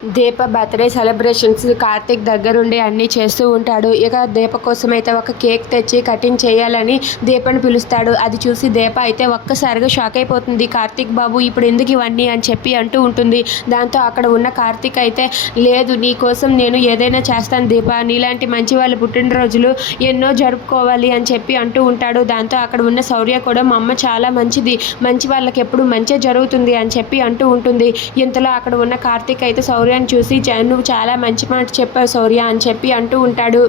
దీప birthday celebrations Karthik దగ్గరుండి అన్నీ చేస్తూ ఉంటాడు. ఇక దీప కోసం అయితే ఒక కేక్ తెచ్చి కటింగ్ చేయాలని దీపని పిలుస్తాడు. అది చూసి దీప అయితే ఒక్కసారిగా షాక్ అయిపోతుంది. కార్తీక్ బాబు ఇప్పుడు ఎందుకు ఇవన్నీ అని చెప్పి అంటూ ఉంటుంది. దాంతో అక్కడ ఉన్న కార్తీక్ అయితే లేదు, నీ కోసం నేను ఏదైనా చేస్తాను దీప, నీలాంటి మంచి వాళ్ళ పుట్టినరోజులు ఎన్నో జరుపుకోవాలి అని చెప్పి అంటూ ఉంటాడు. దాంతో అక్కడ ఉన్న శౌర్య కూడా మా అమ్మ చాలా మంచిది, మంచి వాళ్ళకి ఎప్పుడు మంచి జరుగుతుంది అని చెప్పి అంటూ ఉంటుంది. ఇంతలో అక్కడ ఉన్న కార్తీక్ అయితే శౌర్యని చూసి నువ్వు చాలా మంచి మాట చెప్పావు శౌర్య అని చెప్పి అంటూ ఉంటాడు.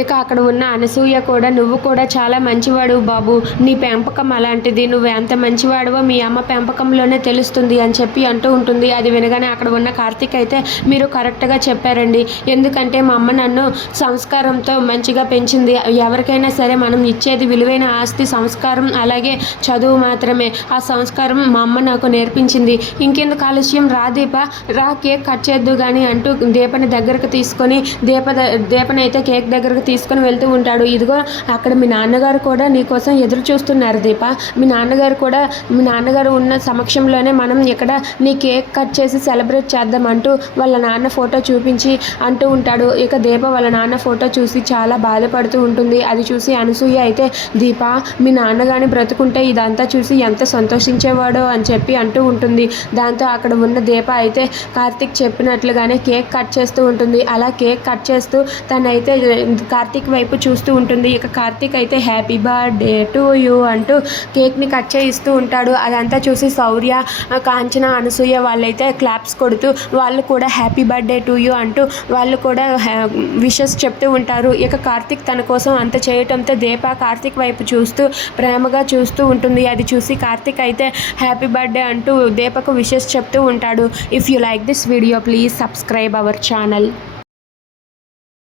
ఇక అక్కడ ఉన్న అనసూయ కూడా నువ్వు కూడా చాలా మంచివాడు బాబు, నీ పెంపకం అలాంటిది, నువ్వు ఎంత మంచివాడువో మీ అమ్మ పెంపకంలోనే తెలుస్తుంది అని చెప్పి అంటూ ఉంటుంది. అది వినగానే అక్కడ ఉన్న కార్తీక్ అయితే మీరు కరెక్ట్గా చెప్పారండి, ఎందుకంటే మా అమ్మ నన్ను సంస్కారంతో మంచిగా పెంచింది. ఎవరికైనా సరే మనం ఇచ్చేది విలువైన ఆస్తి సంస్కారం, అలాగే చదువు మాత్రమే. ఆ సంస్కారం మా అమ్మ నాకు నేర్పించింది. ఇంకెందుకు ఆలస్యం, రా దీప, రా కేక్ కట్ చేద్దు కానీ అంటూ దీపని దగ్గరకు తీసుకొని దీపనైతే కేక్ దగ్గరకు తీసుకొని వెళ్తూ ఉంటాడు. ఇదిగో అక్కడ మీ నాన్నగారు కూడా నీకోసం ఎదురు చూస్తున్నారు దీప, మీ నాన్నగారు ఉన్న సమక్షంలోనే మనం ఇక్కడ నీ కేక్ కట్ చేసి సెలబ్రేట్ చేద్దామంటూ వాళ్ళ నాన్న ఫోటో చూపించి అంటూ ఉంటాడు. ఇక దీప వాళ్ళ నాన్న ఫోటో చూసి చాలా బాధపడుతూ ఉంటుంది. అది చూసి అనసూయ అయితే దీప, మీ నాన్నగారిని బ్రతుకుంటే ఇదంతా చూసి ఎంత సంతోషించేవాడో అని చెప్పి అంటూ ఉంటుంది. దాంతో అక్కడ ఉన్న దీప అయితే కార్తీక్ చెప్పినట్లుగానే కేక్ కట్ చేస్తూ ఉంటుంది. అలా కేక్ కట్ చేస్తూ తనైతే కార్తీక్ వైపు చూస్తూ ఉంటుంది. ఇక కార్తీక్ అయితే హ్యాపీ బర్త్డే టు యూ అంటూ కేక్ని కట్ చేయిస్తూ ఉంటాడు. అదంతా చూసి శౌర్య, కాంచన, అనసూయ వాళ్ళైతే క్లాప్స్ కొడుతూ వాళ్ళు కూడా హ్యాపీ బర్త్డే టు యూ అంటూ వాళ్ళు కూడా విషెస్ చెప్తూ ఉంటారు. ఇక కార్తీక్ తన కోసం అంత చేయటంతో దీప కార్తీక్ వైపు చూస్తూ ప్రేమగా చూస్తూ ఉంటుంది. అది చూసి కార్తీక్ అయితే హ్యాపీ బర్త్డే అంటూ దీపకు విషెస్ చెప్తూ ఉంటాడు. If you like this video please subscribe our channel.